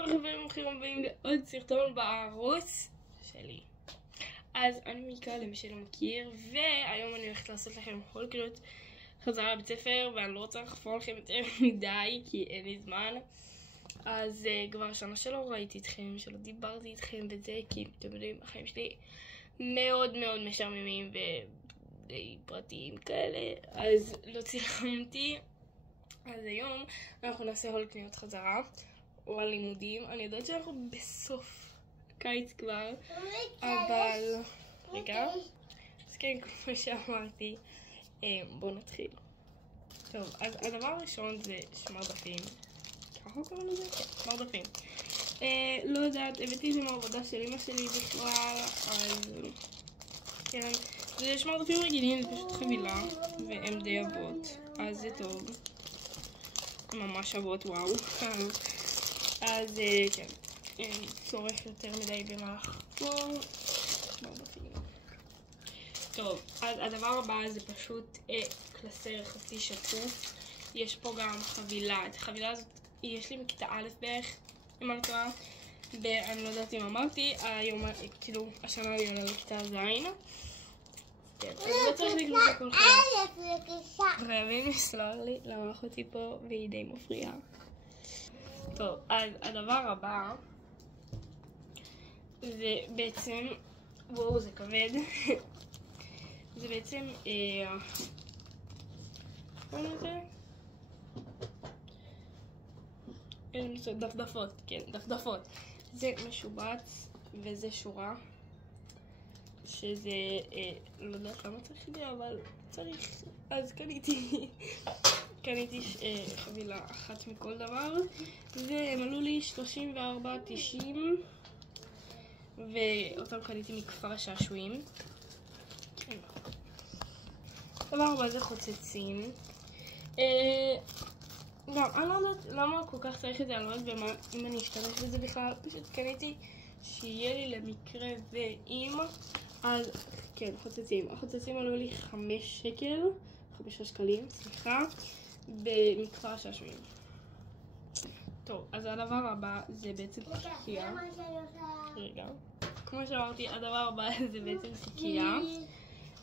חברים הבאים לעוד סרטון בערוץ שלי. אז אני מיקה למי שלא מכיר, והיום אני הולכת לעשות לכם הולקלות חזרה לבית ספר, ואני לא רוצה לחפור לכם יותר מדי כי אין לי זמן. אז כבר שנה שלא ראיתי אתכם, שלא דיברתי איתכם וזה, כי אתם יודעים, החיים שלי מאוד מאוד משעממים ודי פרטיים כאלה, אז לא צילמתי. אז היום אנחנו נעשה הולקלות חזרה או הלימודים. אני יודעת שאנחנו בסוף קיץ כבר, אבל רגע, אז כן, כמו שאמרתי, בואו נתחיל. טוב, אז הדבר הראשון זה שמרדפים. ככה קוראים לזה? כן, שמרדפים. לא יודעת, הבאתי את זה מהעבודה של אמא שלי בכלל, אז כן, זה שמרדפים רגילים, זה פשוט חבילה, והם די אבות, אז זה טוב. ממש אבות, וואו. אז כן, צורך יותר מדי במחפור. טוב, אז הדבר הבא זה פשוט קלסר חצי שקוף. יש פה גם חבילה. את החבילה הזאת יש לי מכיתה א' בערך, אם אני טועה, ואני לא יודעת אם אמרתי, היום, כאילו, השנה אני עולה לכיתה ז'. כן, אז לא צריך לקנות הכל חדש. חייבים לסלוח לי, למה אחותי פה והיא די מפריעה. טוב, אז הדבר הבא זה בעצם, וואו זה כבד, זה בעצם, דפדפות, כן, דפדפות. זה משובץ וזה שורה, שזה, לא יודעת למה צריך את זה, אבל צריך, אז קניתי חבילה אחת מכל דבר, והם עלו לי 34.90, ואותם קניתי מכפר השעשועים. כן. דבר הבא זה חוצצים. גם אני לא יודעת למה כל כך צריך את זה, אני לא יודעת אם אני אשתמש בזה בכלל, פשוט קניתי שיהיה לי למקרה ואם. אז כן, חוצצים. החוצצים עלו לי 5 שקלים, סליחה, במכפר השעשועים. טוב, אז הדבר הבא זה בעצם תיקייה. רגע. כמו שאמרתי, הדבר הבא זה בעצם תיקייה.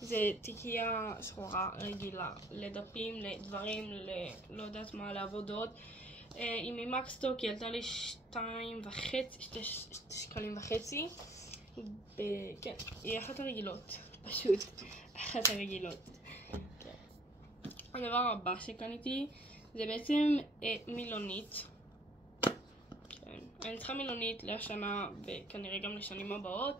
זה תיקייה שחורה רגילה, לדפים, לדברים, לא יודעת מה, לעבודות. היא ממקסטוק, היא עלתה לי 2.5 שקלים. כן, היא אחת הרגילות, פשוט אחת הרגילות. הדבר הבא שקניתי זה בעצם מילונית. כן, אני צריכה מילונית לשנה וכנראה גם לשנים הבאות.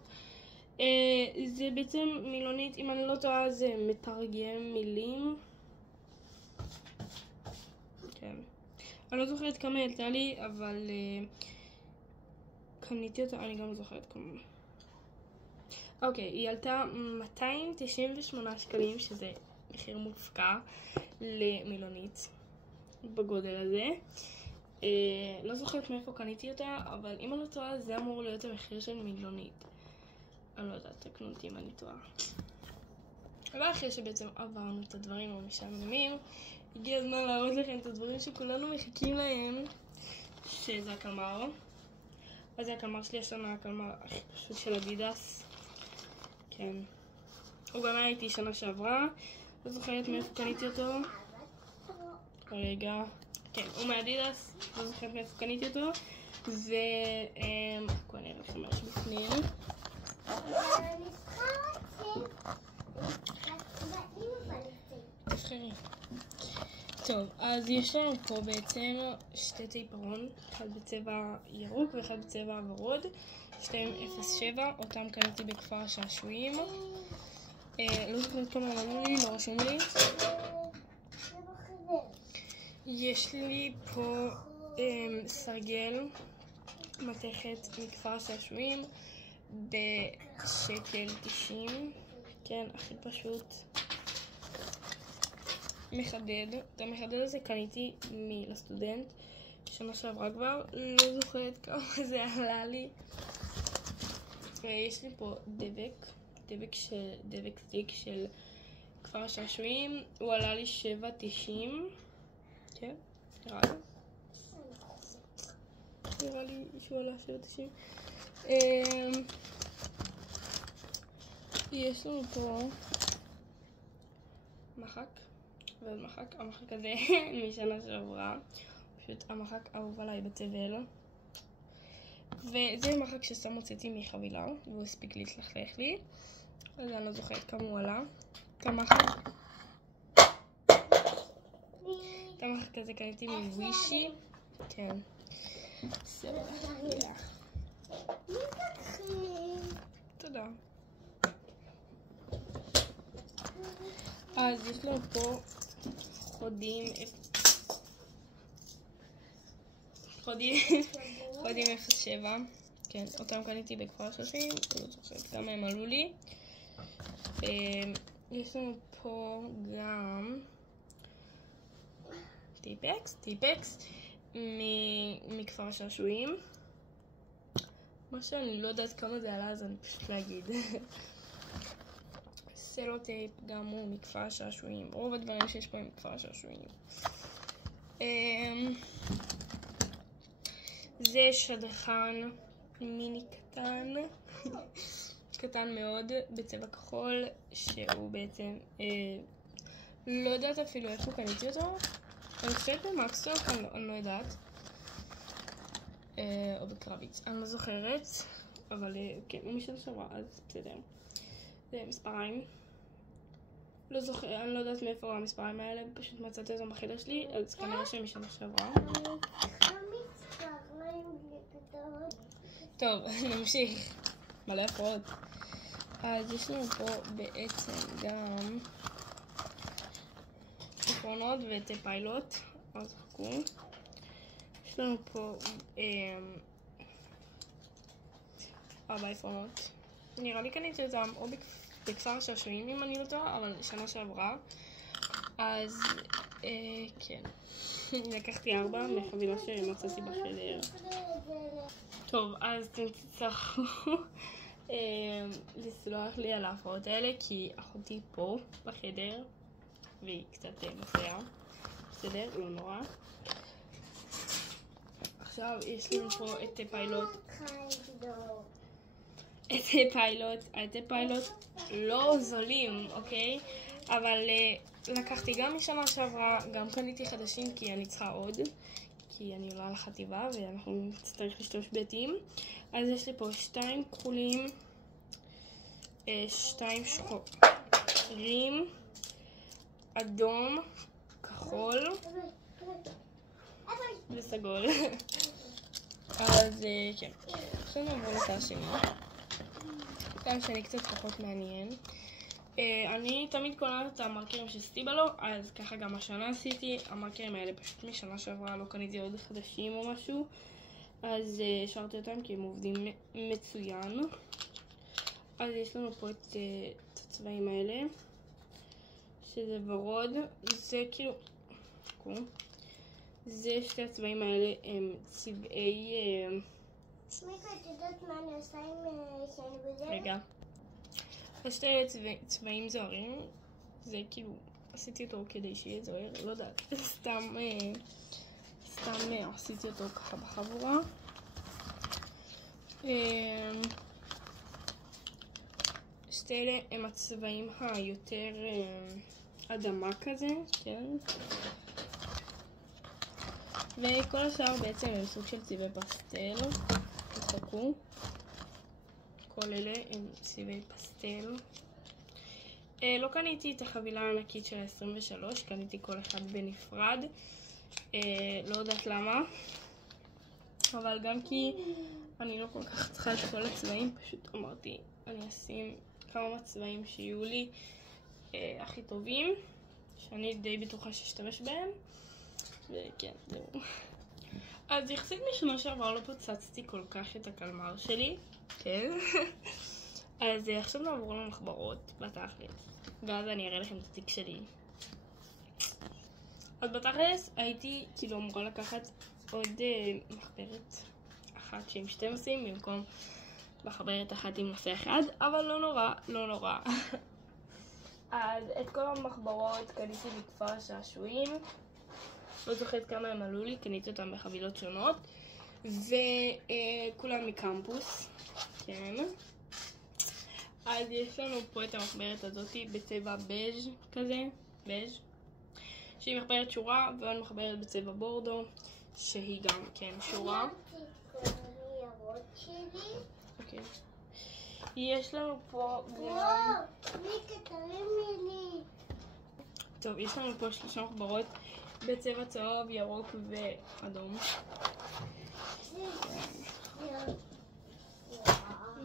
זה בעצם מילונית, אם אני לא טועה, זה מתרגם מילים. כן, אני לא זוכרת כמה העלתה לי, אבל קניתי אותה, אני גם לא זוכרת כמה. אוקיי, היא עלתה 298 שקלים, שזה מחיר מופקע למילונית בגודל הזה. לא זוכרת מאיפה קניתי אותה, אבל אם אני לא טועה, זה אמור להיות המחיר של מילונית. אני לא יודעת, תקנו אותי אם אני טועה. אבל אחרי שבעצם עברנו את הדברים המשעממים, הגיע הזמן להראות לכם את הדברים שכולנו מחכים להם, שזה הקלמר. אז זה הקלמר שלי השנה, הקלמר הכי פשוט של אדידס. כן. הוא גם היה איתי שנה שעברה, לא זוכרת מאיפה קניתי אותו. רגע. כן, הוא מאדידס, לא זוכרת מאיפה קניתי אותו. אני אראה לכם משהו בפנים. תבחרי. טוב, אז יש לנו פה בעצם שתי ציפרון, אחד בצבע ירוק ואחד בצבע ורוד, שתיהם 0.7, אותם קניתי בכפר השעשועים. לא זוכרת כמה עלו לי, לא רשום לי. יש לי פה סרגל מתכת מכפר השעשועים ב1.90 ₪. כן, הכי פשוט. מחדד. את המחדד הזה קניתי לסטודנט שנה שעברה כבר, לא זוכרת כמה זה עלה לי. יש לי פה דבק סטיק של כפר השעשועים, הוא עלה לי 7.90. כן, נראה לי. נראה לי שהוא עלה 7.90. יש לנו פה מחק ועוד מחק. המחק הזה משנה שעברה, פשוט המחק אהוב עליי בתבל, וזה מחק שסתם הוצאתי מחבילה והוא הספיק להתלכלך לי, אז אני לא זוכרת כמה הוא עלה. את המחק הזה קניתי מווישי. כן, בסדר, תודה. אז יש לנו פה חודים 07. כן, אותם קניתי בכפר שלושים, לא זוכרת כמה הם עלו לי. יש לנו פה גם טיפקס מכפר שעשועים. מה שאני לא יודעת כמה זה עלה, אז אני פשוט להגיד. סלוטייפ גם הוא מכפר שעשועים. רוב הדברים שיש פה הם מכפר שעשועים. זה שדכן מיני קטן. קטן מאוד בצבע כחול, שהוא בעצם לא יודעת אפילו איפה קניתי אותו. אני חושבת במקסטוק, אני לא יודעת, או בקרביץ, אני לא זוכרת, אבל כן, הוא משנה שעברה, אז בסדר. זה מספריים, לא זוכר, אני לא יודעת מאיפה המספריים האלה, פשוט מצאתי אותם בחדר שלי, אז כנראה שהם משנה שעברה. טוב, נמשיך. מלא הפרעות. אז יש לנו פה בעצם גם עקרונות ופיילוט, אז חכו. יש לנו פה 4 עקרונות. נראה לי קניתי אותם או בכפר שעשועים אם אני לא טועה, אבל שנה שעברה. אז כן. לקחתי 4 מחבילה שמצאתי בחדר. טוב, אז אתם תצטרכו לסלוח לי על ההפרעות האלה, כי אחותי פה בחדר והיא קצת מפריעה. בסדר, לא נורא. עכשיו יש לנו פה את פיילוט. את פיילוט לא זולים, אוקיי? אבל לקחתי גם משנה שעברה, גם קניתי חדשים כי אני צריכה עוד, כי אני עולה לחטיבה ואנחנו נצטרך לשתוש ביתים. אז יש לי פה 2 כחולים, 2 שחורים, אדום, כחול וסגול. אז כן, עכשיו נעבור לתא השני. תא השני קצת פחות מעניין. אני תמיד קונה את המרקרים של סטיבלו, אז ככה גם השנה עשיתי. המרקרים האלה פשוט משנה שעברה, לא קניתי עוד חדשים או משהו, אז השארתי אותם כי הם עובדים מצוין. אז יש לנו פה את הצבעים האלה, שזה ורוד. זה כאילו, זה שתי הצבעים האלה הם צבעי... שמיקה, את יודעת מה אני עושה עם שאני בזה? רגע. אז שתי צבעים זוהרים. זה כאילו, עשיתי אותו כדי שיהיה זוהר, לא יודעת. סתם עשיתי אותו ככה בחבורה. שתי אלה הם הצבעים היותר אדמה כזה, כן? וכל השאר בעצם הם סוג של צבעי פסטל. תחכו. כל אלה הם צבעי פסטל. לא קניתי את החבילה הענקית של ה-23, קניתי כל אחד בנפרד. לא יודעת למה. אבל גם כי אני לא כל כך צריכה את כל הצבעים, פשוט אמרתי, אני אשים כמה צבעים שיהיו לי הכי טובים, שאני די בטוחה שאשתמש בהם. וכן, זהו. אז יחסית משנה שעברה לא פוצצתי כל כך את הקלמר שלי, כן? אז עכשיו נעבור למחברות בתכלס, ואז אני אראה לכם את התיק שלי. אז בתכלס הייתי כאילו אמורה לקחת עוד מחברת אחת עם 2 נושאים במקום מחברת אחת עם נושא אחד, אבל לא נורא. אז את כל המחברות קניתי בכפר שעשועים. לא זוכרת כמה הם עלו לי, קניתי אותם בחבילות שונות. וכולם מקמפוס, כן. אז יש לנו פה את המחברת הזאתי בצבע בז' כזה, בז', שהיא מחברת שורה, ועוד מחברת בצבע בורדו, שהיא גם כן שורה. אוקיי. יש לנו פה גם... טוב, יש לנו פה 3 מחברות בצבע צהוב, ירוק ואדום.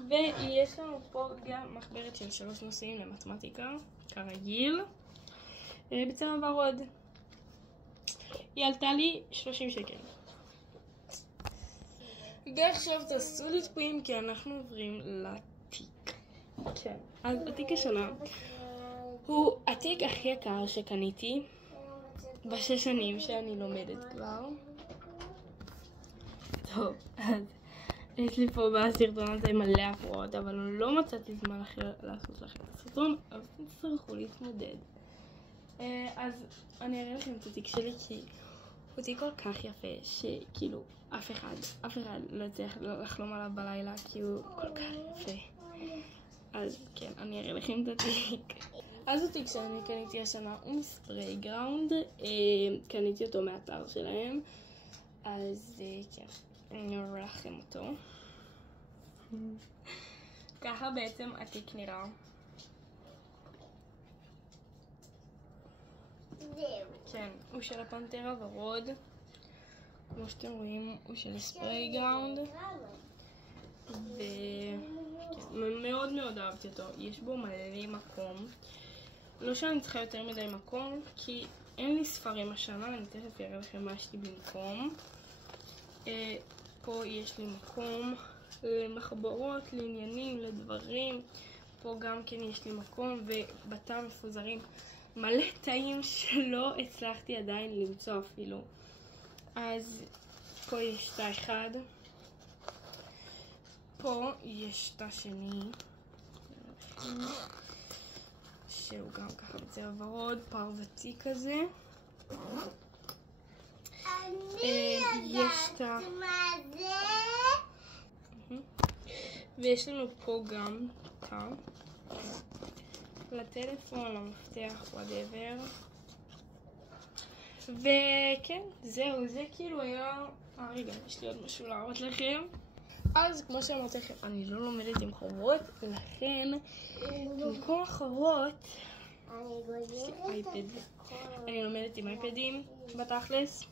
ויש לנו פה גם מחברת של 3 נושאים למתמטיקה, כרגיל, בצבע ורוד. היא עלתה לי 30 שקל. ועכשיו תעשו לי תפועים כי אנחנו עוברים לתיק. כן. אז התיק השנה הוא התיק הכי יקר שקניתי ב6 שנים שאני לומדת כבר. טוב, אז יש לי פה בסרטון הזה מלא הפרעות, אבל לא מצאתי זמן אחר לעשות לכם את הסרטון, אבל תצטרכו להתמודד. אז אני אראה לכם את התיק שלי כי הוא תיק כל כך יפה שכאילו אף אחד לא צריך לחלום עליו בלילה כי הוא כל כך יפה. אז כן, אני אראה לכם את התיק. אז התיק שאני קניתי השנה הוא מספרי גראונד, קניתי אותו מהאתר שלהם, אז כן, אני אראה לכם אותו. ככה בעצם התיק נראה. כן, הוא של הפנתרה ורוד, כמו שאתם רואים הוא של ספרי גראונד, ומאוד מאוד אהבתי אותו. יש בו מלא מקום, לא שאני צריכה יותר מדי מקום כי אין לי ספרים השנה, אני תכף אראה לכם מה יש לי במקום. פה יש לי מקום למחברות, לעניינים, לדברים. פה גם כן יש לי מקום, ובתא מפוזרים מלא תאים שלא הצלחתי עדיין למצוא אפילו. אז פה יש תא אחד, פה יש תא שני שהוא גם ככה בצבע ורוד, פרוותי כזה. יש תא ויש לנו פה גם תא לטלפון, למפתח, whatever. וכן, זהו, זה כאילו היה... רגע, יש לי עוד משהו להראות לכם. אז כמו שאמרתי לכם, אני לא לומדת עם חוברות, לכן במקום החוברות יש לי אייפד. אני לומדת עם אייפדים בתכלס,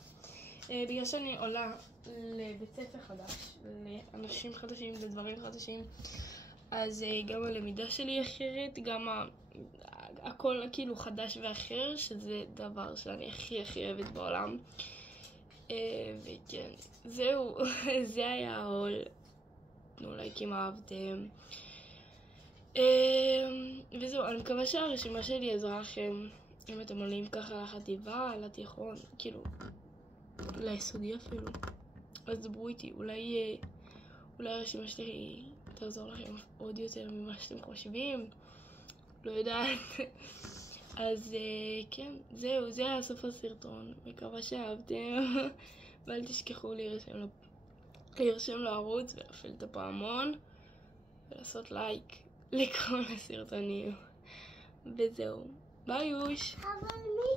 בגלל שאני עולה לבית ספר חדש, לאנשים חדשים, לדברים חדשים, אז גם הלמידה שלי אחרת, גם הכל כאילו חדש ואחר, שזה דבר שאני הכי אוהבת בעולם. וכן, זהו, זה היה ההול. תנו לייק אם אהבתם. וזהו, אני מקווה שהרשימה שלי עזרה לכם, אם אתם עולים ככה לחטיבה, לתיכון, כאילו, ליסודי אפילו. אז דברו איתי, אולי הרשימה שלי תעזור לכם עוד יותר ממה שאתם חושבים. לא יודעת. אז כן, זהו, זה היה סוף הסרטון. מקווה שאהבתם. ואל תשכחו להירשם לערוץ ולהפעיל את הפעמון ולעשות לייק לכל הסרטונים. וזהו, ביי יוש.